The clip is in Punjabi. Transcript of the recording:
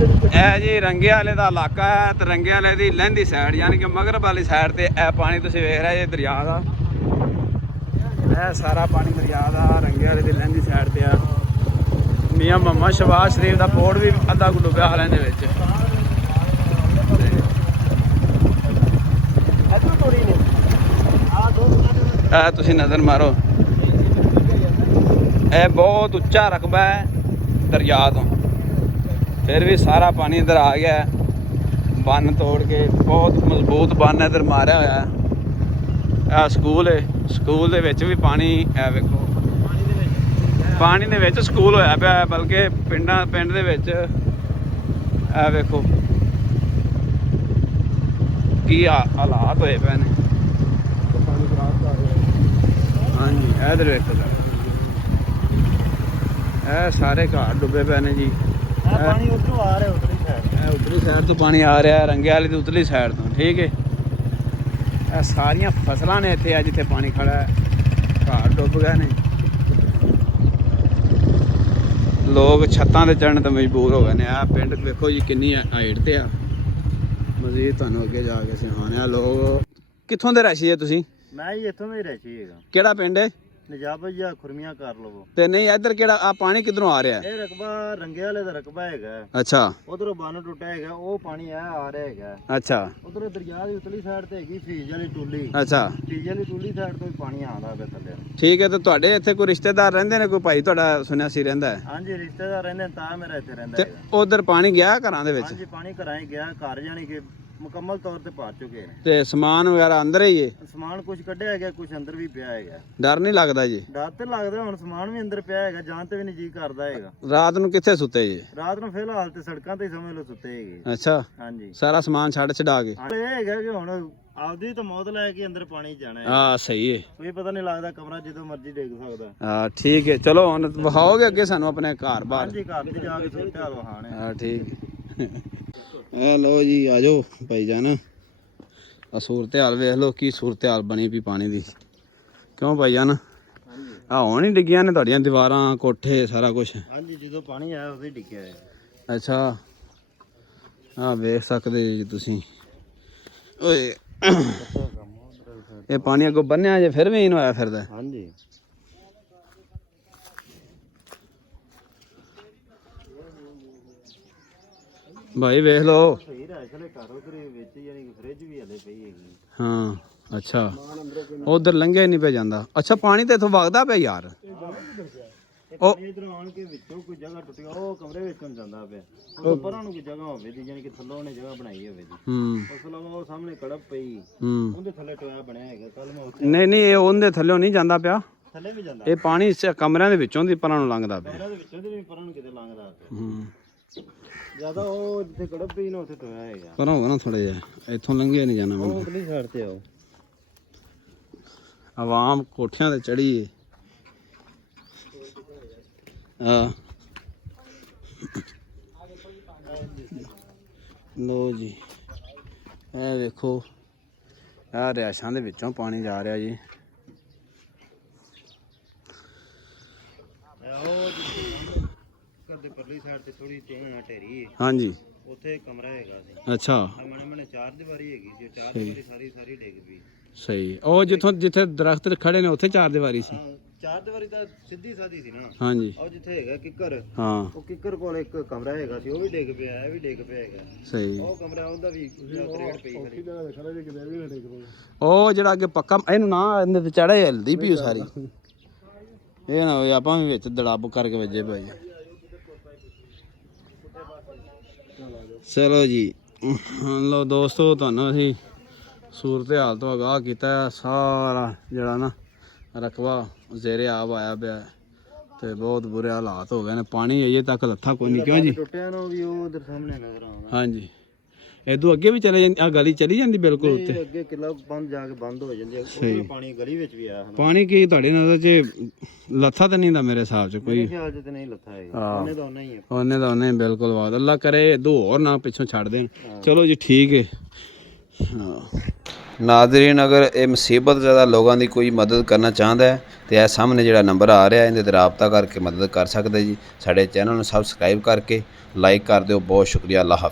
ਇਹ ਜੀ ਰੰਗੇ ਵਾਲੇ ਦਾ ਇਲਾਕਾ ਹੈ ਤੇ ਰੰਗੇ ਵਾਲੇ ਦੀ ਲਹਿੰਦੀ ਸਾਈਡ ਯਾਨੀ ਕਿ ਮਗਰਬ ਵਾਲੀ ਸਾਈਡ ਤੇ ਇਹ ਪਾਣੀ ਤੁਸੀਂ ਵੇਖ ਰਹੇ ਜੇ ਦਰਿਆ ਦਾ। ਇਹ ਸਾਰਾ ਪਾਣੀ ਦਰਿਆ ਦਾ ਰੰਗੇ ਵਾਲੇ ਦੀ ਲਹਿੰਦੀ ਸਾਈਡ ਤੇ ਆ। ਮੀਆਂ ਮੁਹੰਮਦ ਸ਼ਹਿਬਾਜ਼ ਸ਼ਰੀਫ ਦਾ ਪੋਰਟ ਵੀ ਅੱਧਾ ਕੁ ਡੁੱਬਿਆ ਹਾਲਾਂ ਦੇ ਵਿੱਚ। ਇਹ ਤੁਸੀਂ ਨਜ਼ਰ ਮਾਰੋ, ਇਹ ਬਹੁਤ ਉੱਚਾ ਰਕਬਾ ਹੈ ਦਰਿਆ ਤੋਂ, ਫਿਰ ਵੀ ਸਾਰਾ ਪਾਣੀ ਇੱਧਰ ਆ ਗਿਆ। ਬੰਨ ਤੋੜ ਕੇ ਬਹੁਤ ਮਜ਼ਬੂਤ ਬੰਨ ਇੱਧਰ ਮਾਰਿਆ ਹੋਇਆ। ਇਹ ਸਕੂਲ ਹੈ, ਸਕੂਲ ਦੇ ਵਿੱਚ ਵੀ ਪਾਣੀ, ਇਹ ਵੇਖੋ ਪਾਣੀ ਦੇ ਵਿੱਚ ਸਕੂਲ ਹੋਇਆ ਪਿਆ, ਬਲਕਿ ਪਿੰਡ ਦੇ ਵਿੱਚ ਇਹ ਵੇਖੋ ਕੀ ਹਾਲਾਤ ਹੋਏ ਪਏ ਨੇ। ਹਾਂਜੀ ਇਧਰ ਵੇਖੋ, ਇਹ ਸਾਰੇ ਘਰ ਡੁੱਬੇ ਪਏ ਨੇ ਜੀ। ਪਾਣੀ ਉੱਧਰੋਂ ਆ ਰਿਹਾ, ਉਧਰਲੀ ਸਾਈਡ, ਉਧਰਲੀ ਸਾਈਡ ਤੋਂ ਪਾਣੀ ਆ ਰਿਹਾ, ਰੰਗੇ ਵਾਲੀ ਦੀ ਉਧਰਲੀ ਸਾਈਡ ਤੋਂ। ਠੀਕ ਹੈ, ਇਹ ਸਾਰੀਆਂ ਫਸਲਾਂ ਨੇ ਇੱਥੇ ਆ ਜਿੱਥੇ ਪਾਣੀ ਖੜਾ ਹੈ, ਘਰ ਡੁੱਬ ਗਏ ਨੇ। ਲੋਕ ਛੱਤਾਂ ਤੇ ਚੜ੍ਹਨ ਤੋਂ ਮਜਬੂਰ ਹੋ ਗਏ ਨੇ। ਆਹ ਪਿੰਡ ਵੇਖੋ ਜੀ ਕਿੰਨੀ ਹਾਈਟ ਤੇ ਆ। ਮਜ਼ੀਦ ਤੁਹਾਨੂੰ ਅੱਗੇ ਜਾ ਕੇ ਸਿਖਾਉਂਦੇ ਆ। ਲੋਕ ਕਿੱਥੋਂ ਦੇ ਰਹਿਸ਼ੀ ਹੈ ਤੁਸੀਂ? ਮੈਂ ਜੀ ਇੱਥੋਂ ਦਾ ਹੀ ਰਹਿਸ਼ੀ ਹੈਗਾ। ਕਿਹੜਾ ਪਿੰਡ ਹੈ? ਨਜਾਬ ਜਾਂ ਖੁਰਮੀਆਂ ਕਰ ਲਵੋ ਤੇ ਨਹੀਂ ਇੱਧਰ ਕਿਹੜਾ ਆ ਪਾਣੀ ਕਿੱਧਰੋਂ ਆ ਰਿਹਾ? ਇਹ ਰਕਬਾ ਰੰਗੇ ਵਾਲੇ ਦਾ ਰਕਬਾ ਹੈਗਾ। ਅੱਛਾ, ਉਧਰੋਂ ਬੰਨ ਟੁੱਟਿਆ ਹੈਗਾ, ਉਹ ਪਾਣੀ ਆ ਰਿਹਾ ਹੈਗਾ। ਅੱਛਾ, ਉਧਰ ਦਰਿਆ ਦੀ ਉਤਲੀ ਸਾਈਡ ਤੇ ਹੈਗੀ ਫੀਜ ਵਾਲੀ ਟੂਲੀ। ਅੱਛਾ, ਫੀਜ ਵਾਲੀ ਟੂਲੀ ਸਾਈਡ ਤੋਂ ਵੀ ਪਾਣੀ ਆਉਂਦਾ ਪਿਆ ਥੱਲੇ। ਠੀਕ ਹੈ। ਤੇ ਤੁਹਾਡੇ ਇੱਥੇ ਕੋਈ ਰਿਸ਼ਤੇਦਾਰ ਰਹਿੰਦੇ ਨੇ? ਕੋਈ ਭਾਈ ਤੁਹਾਡਾ ਸੁਣਿਆ ਸੀ ਰਹਿੰਦਾ ਹੈ? ਹਾਂਜੀ ਰਿਸ਼ਤੇਦਾਰ ਰਹਿੰਦੇ ਨੇ, ਤਾਂ ਮੇਰਾ ਇੱਥੇ ਰਹਿੰਦਾ ਤੇ ਹੈਗਾ। ਉਧਰ ਪਾਣੀ ਗਿਆ ਘਰਾਂ ਦੇ ਵਿੱਚ? ਹਾਂਜੀ ਪਾਣੀ ਘਰਾਂ ਹੀ ਗਿਆ, ਘਰ ਜਾਣੀ ਕਿ ਮੁਕੰਮਲ ਤੌਰ ਤੇ ਪਾ ਚੁੱਕੇ ਨੇ। ਤੇ ਸਮਾਨ ਵਗੈਰਾ ਅੰਦਰ ਹੀ ਹੈ? ਸਮਾਨ ਕੁਝ ਕੱਢਿਆ ਹੈਗਾ, ਕੁਝ ਅੰਦਰ ਵੀ ਪਿਆ ਹੈਗਾ। ਡਰ ਨਹੀਂ ਲੱਗਦਾ ਜੀ? ਡਰ ਤੇ ਲੱਗਦਾ, ਹੁਣ ਸਮਾਨ ਵੀ ਅੰਦਰ ਪਿਆ ਹੈਗਾ, ਜਾਣ ਤੇ ਵੀ ਨਹੀਂ ਜੀ ਕਰਦਾ ਹੈਗਾ। ਰਾਤ ਨੂੰ ਕਿੱਥੇ ਸੁੱਤੇ ਜੀ? ਰਾਤ ਨੂੰ ਫਿਲਹਾਲ ਤੇ ਸੜਕਾਂ ਤੇ ਹੀ ਸਮਝ ਲਓ ਸੁੱਤੇ ਹੈਗੇ। ਅੱਛਾ, ਹਾਂਜੀ ਸਾਰਾ ਸਮਾਨ ਛੱਡ ਛਡਾ ਕੇ? ਇਹ ਹੈਗਾ ਕਿ ਹੁਣ ਆਪਦੀ ਤਾਂ ਮੌਤ ਲੈ ਕੇ ਅੰਦਰ ਪਾਣੀ ਜਾਣਾ ਹੈ। ਹਾਂ ਸਹੀ ਹੈ। ਕੋਈ ਪਤਾ ਨਹੀਂ ਲੱਗਦਾ, ਕਮਰਾ ਜਦੋਂ ਮਰਜ਼ੀ ਡਿੱਗ ਸਕਦਾ। ਹਾਂ ਠੀਕ ਹੈ। ਚਲੋ ਹੁਣ ਵਿਖਾਓਗੇ ਅੱਗੇ ਸਾਨੂੰ ਆਪਣੇ ਘਰ ਬਾਹਰ? ਹਾਂਜੀ ਘਰ ਤੇ ਜਾ ਕੇ ਸੋਚਿਆ ਵਹਾਣੇ। ਹਾਂ ਠੀਕ ਹੈ। ਇਹ ਲੋ ਜੀ ਆ ਜਾਓ ਭਾਈ ਜਾਨ, ਆ ਸੂਰਤ ਹਾਲ ਵੇਖ ਲਓ ਕੀ ਸੂਰਤ ਹਾਲ ਬਣੀ ਪਈ ਪਾਣੀ ਦੀ। ਕਿਉਂ ਭਾਈ ਜਾਨ? ਹਾਂਜੀ ਆ ਹੁਣ ਹੀ ਡਿੱਗੀਆਂ ਨੇ ਤੁਹਾਡੀਆਂ ਦੀਵਾਰਾਂ, ਕੋਠੇ, ਸਾਰਾ ਕੁਝ? ਹਾਂਜੀ ਜਦੋਂ ਪਾਣੀ ਆਇਆ ਉਦੋਂ ਹੀ ਡਿੱਗਿਆ ਹੈ। ਅੱਛਾ, ਆ ਵੇਖ ਸਕਦੇ ਜੀ ਤੁਸੀਂ। ਓਏ ਇਹ ਪਾਣੀ ਅੱਗੋਂ ਬੰਨਿਆ ਜੇ ਫਿਰ ਵੀ ਇਹਨੂੰ ਆਇਆ ਫਿਰਦਾ। ਹਾਂਜੀ ਭਾਈ ਵੇਖ ਲਓ। ਸਹੀ ਰਹਿਸ਼ ਵਾਲੇ ਘਰ ਉਧਰ ਵਿੱਚ ਯਾਨੀ ਕਿ ਫ੍ਰਿਜ ਵੀ ਹਲੇ ਪਈ ਹੈਗੀ। ਹਾਂ ਅੱਛਾ, ਉਧਰ ਲੰਘਿਆ ਹੀ ਨਹੀਂ ਪਿਆ ਜਾਂਦਾ। ਅੱਛਾ ਪਾਣੀ ਤਾਂ ਇੱਥੋਂ ਵਗਦਾ ਪਿਆ ਯਾਰ। ਉਹ ਇਧਰੋਂ ਆਣ ਕੇ ਵਿੱਚੋਂ ਕੋਈ ਜਗ੍ਹਾ ਟੁੱਟੀ, ਉਹ ਕਮਰੇ ਵਿੱਚ ਨੂੰ ਜਾਂਦਾ ਪਿਆ। ਉਹ ਪਰਾਂ ਨੂੰ ਕੋਈ ਜਗ੍ਹਾ ਹੋਵੇ ਦੀ, ਯਾਨੀ ਕਿ ਥੱਲੋਂ ਉਹਨੇ ਜਗ੍ਹਾ ਬਣਾਈ ਹੋਵੇ ਦੀ। ਉਸ ਤੋਂ ਇਲਾਵਾ ਉਹ ਸਾਹਮਣੇ ਕੜਪ ਪਈ, ਉਹਦੇ ਥੱਲੇ ਟੋਇਆ ਬਣਿਆ ਹੈਗਾ। ਕੱਲ ਮੈਂ ਉੱਥੇ ਨਹੀਂ ਇਹ ਉਹਦੇ ਥੱਲੋਂ ਨਹੀਂ ਜਾਂਦਾ ਪਿਆ, ਥੱਲੇ ਵੀ ਜਾਂਦਾ। ਇਹ ਪਾਣੀ ਕਮਰਿਆਂ ਦੇ ਵਿੱਚੋਂ ਦੀ ਪਰਾਂ ਨੂੰ ਲੰਘਦਾ ਪਿਆ। ਕਮਰਿਆਂ ਦੇ ਵਿੱਚੋਂ ਦੀ ਵੀ ਪਰਾਂ ਨੂੰ ਕਿਤੇ ਲੰਘਦਾ ਪਿਆ। ਜਿਆਦਾ ਉਹ ਜਿੱਥੇ ਕੜਪ ਪਈ ਨਾ ਉੱਥੇ ਟੋਇਆ ਹੈਗਾ। ਪਰਾਂ ਹੋਗਾ ਨਾ ਥੋੜਾ ਜਿਹਾ, ਇੱਥੋਂ ਲੰਘਿਆ ਨਹੀਂ ਜਾਣਾ। ਉਹ ਉਤਲੀ ਸਾਈਡ ਤੇ ਆਓ। ਆਵਾਮ ਕੋਠਿਆਂ ਤੇ ਚੜੀ ਏ। ਲੋ ਜੀ ਇਹ ਵੇਖੋ, ਇਹ ਰਿਹਾਇਸ਼ਾਂ ਦੇ ਵਿੱਚੋਂ ਪਾਣੀ ਜਾ ਰਿਹਾ ਜੀ। ਘਰ ਦੇ ਪਰਲੀ ਸਾਈਡ ਤੇ ਥੋੜੀ ਢੇਰੀ ਹੈ। ਹਾਂਜੀ ਉੱਥੇ ਕਮਰਾ ਹੈਗਾ ਸੀ। ਅੱਛਾ, ਮਣੇ ਚਾਰ ਦੀਵਾਰੀ ਹੈਗੀ ਸੀ, ਚਾਰ ਦੀਵਾਰੀ ਸਾਰੀ ਡਿੱਗ ਪਈ। ਸਹੀ। ਉਹ ਜਿੱਥੇ ਦਰਖਤ ਖੜੇ ਨੇ ਉੱਥੇ ਚਾਰ ਦੀਵਾਰੀ ਸੀ? ਚਾਰ ਦੀਵਾਰੀ ਤਾਂ ਸਿੱਧੀ ਸਾਦੀ ਸੀ ਨਾ। ਹਾਂਜੀ। ਉਹ ਜਿੱਥੇ ਹੈਗਾ ਕਿੱਕਰ, ਹਾਂ ਉਹ ਕਿੱਕਰ ਕੋਲ ਇੱਕ ਕਮਰਾ ਹੈਗਾ ਸੀ, ਉਹ ਵੀ ਡਿੱਗ ਪਿਆ, ਇਹ ਵੀ ਡਿੱਗ ਪਿਆ ਹੈਗਾ। ਸਹੀ। ਉਹ ਕਮਰਾ ਉਹਦਾ ਵੀ ਤਰੇੜ ਪਈ ਖੜੀ। ਉਹ ਜਿਹੜਾ ਅੱਗੇ ਪੱਕਾ ਇਹਨੂੰ ਨਾ ਇਹਦੇ ਤੇ ਚੜਾ ਹਿਲਦੀ ਪਈ ਸਾਰੀ। ਇਹ ਨਾ ਹੋਏ ਆਪਾਂ ਵੀ ਵਿੱਚ ਦੜਾਬ ਕਰਕੇ ਵੱਜੇ ਭਾਈ। ਚਲੋ ਜੀ ਲੋ ਦੋਸਤੋ, ਤੁਹਾਨੂੰ ਅਸੀਂ ਸੂਰਤ ਹਾਲ ਤੋਂ ਆਗਾਹ ਕੀਤਾ। ਸਾਰਾ ਜਿਹੜਾ ਨਾ ਰਕਬਾ ਜ਼ੇਰੇ ਆਬ ਆਇਆ ਪਿਆ ਤੇ ਬਹੁਤ ਬੁਰੇ ਹਾਲਾਤ ਹੋ ਗਏ ਨੇ। ਪਾਣੀ ਅਜੇ ਤੱਕ ਲੱਥਾ ਕੋਈ ਨਹੀਂ। ਕਿਉਂ ਜੀ? ਟੁੱਟਿਆ ਨੂੰ ਵੀ ਉਹ ਉਧਰ ਸਾਹਮਣੇ ਨਜ਼ਰ ਆਉਂਦਾ। ਹਾਂਜੀ, ਇਦੋਂ ਅੱਗੇ ਵੀ ਚਲੇ ਜਾਂਦੀ, ਆ ਗਲੀ ਚਲੀ ਜਾਂਦੀ ਬਿਲਕੁਲ ਉੱਤੇ ਅੱਗੇ ਕਿਲਾ ਬੰਦ ਜਾ ਕੇ ਬੰਦ ਹੋ ਜਾਂਦੀ ਹੈ। ਪਾਣੀ ਗਲੀ ਵਿੱਚ ਵੀ ਆਇਆ। ਪਾਣੀ ਕੀ ਤੁਹਾਡੀ ਨਜ਼ਰ 'ਚ ਲੱਥਾ ਤਾਂ ਨਹੀਂ ਦਾ ਮੇਰੇ ਹਿਸਾਬ 'ਚ ਕੋਈ? ਮੇਰੇ ਖਿਆਲ 'ਚ ਤੇ ਨਹੀਂ ਲੱਥਾ ਹੈਗਾ। ਉਹਨੇ ਤਾਂ ਉਹਨੇ ਹੀ ਹੈ। ਉਹਨੇ ਤਾਂ ਉਹਨੇ ਬਿਲਕੁਲ ਬਾਤ। ਅੱਲਾ ਕਰੇ ਦੋ ਹੋਰ ਨਾ ਪਿੱਛੋਂ ਛੱਡ ਦੇਣ। ਚਲੋ ਜੀ ਠੀਕ ਹੈ। ਹਾਂ ਨਾਜ਼ਰੀਨ ਅਗਰ ਇਹ ਮੁਸੀਬਤ ਜ਼ਿਆਦਾ ਲੋਕਾਂ ਦੀ ਕੋਈ ਮਦਦ ਕਰਨਾ ਚਾਹੁੰਦਾ ਹੈ ਤੇ ਇਹ ਸਾਹਮਣੇ ਜਿਹੜਾ ਨੰਬਰ ਆ ਰਿਹਾ ਇਹਦੇ ਤੇ ਰਾਬਤਾ ਕਰਕੇ ਮਦਦ ਕਰ ਸਕਦੇ ਜੀ। ਸਾਡੇ ਚੈਨਲ ਨੂੰ ਸਬਸਕ੍ਰਾਈਬ ਕਰਕੇ ਲਾਈਕ ਕਰ ਦਿਓ। ਬਹੁਤ ਸ਼ੁਕਰੀਆ। ਅੱਲਾਹ ਹਾਫਿਜ਼।